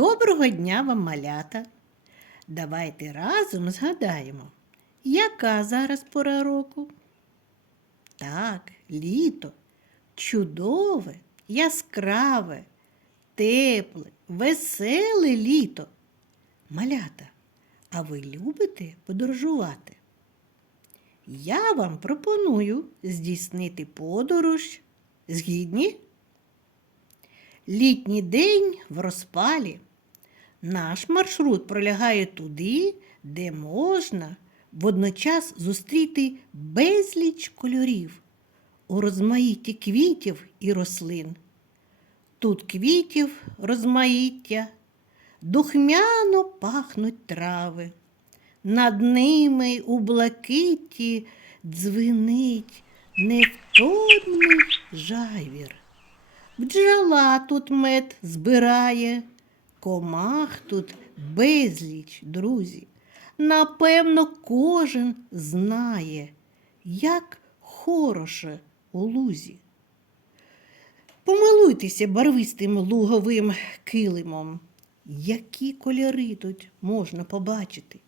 Доброго дня вам, малята! Давайте разом згадаємо, яка зараз пора року? Так, літо. Чудове, яскраве, тепле, веселе літо. Малята, а ви любите подорожувати? Я вам пропоную здійснити подорож. Згідні? Літній день в розпалі. Наш маршрут пролягає туди, де можна водночас зустріти безліч кольорів у розмаїтті квітів і рослин. Тут квітів розмаїття, духмяно пахнуть трави. Над ними у блакиті дзвенить невтомний жайвір. Бджола тут мед збирає, комах тут безліч, друзі. Напевно, кожен знає, як хороше у лузі. Помилуйтеся барвистим луговим килимом. Які кольори тут можна побачити?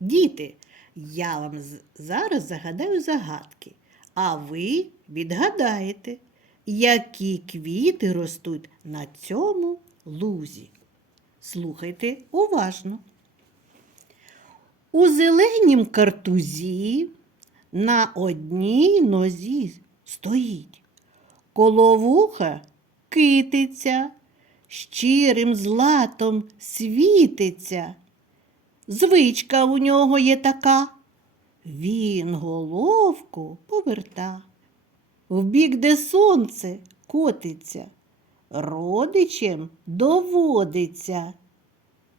Діти, я вам зараз загадаю загадки, а ви відгадаєте, які квіти ростуть на цьому лузі. Слухайте уважно. У зеленім картузі на одній нозі стоїть. Коло вуха китиця, щирим златом світиться. Звичка у нього є така. Він головку поверта. В бік, де сонце котиться, родичем доводиться.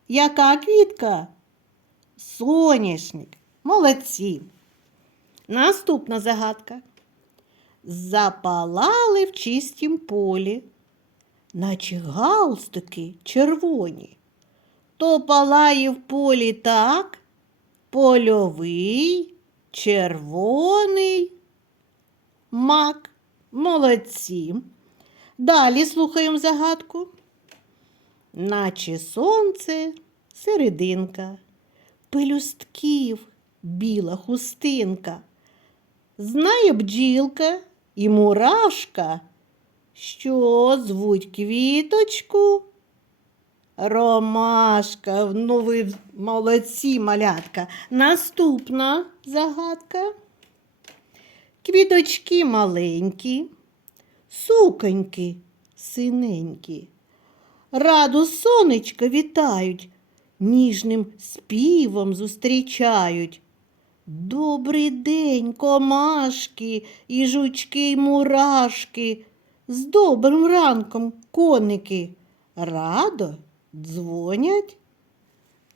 Яка квітка? Соняшник. Молодці. Наступна загадка. Запалали в чистім полі, наче галстуки червоні. То палає в полі так, польовий, червоний мак. Молодці. Далі слухаємо загадку. Наче сонце серединка, пелюстків біла хустинка. Знає бджілка і мурашка, що звуть квіточку. Ромашка, ну ви молодці, малятка. Наступна загадка. Квіточки маленькі, суконьки синенькі. Раду сонечка вітають, ніжним співом зустрічають. Добрий день, комашки, і жучки, й мурашки. З добрим ранком, коники. Радо дзвонять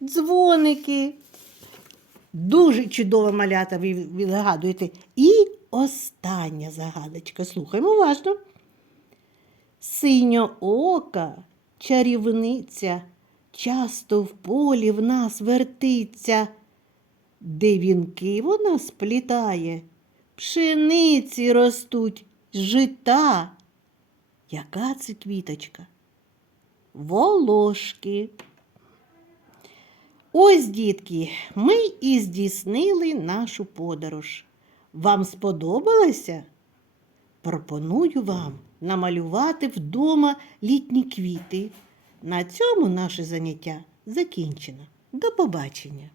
дзвоники. Дуже чудово малята ви відгадуєте. І остання загадочка. Слухаймо уважно. Синьоока чарівниця часто в полі в нас вертиться, де вінки вона сплітає, пшениці ростуть, жита. Яка це квіточка? Волошки. Ось, дітки, ми і здійснили нашу подорож. Вам сподобалося? Пропоную вам намалювати вдома літні квіти. На цьому наше заняття закінчено. До побачення!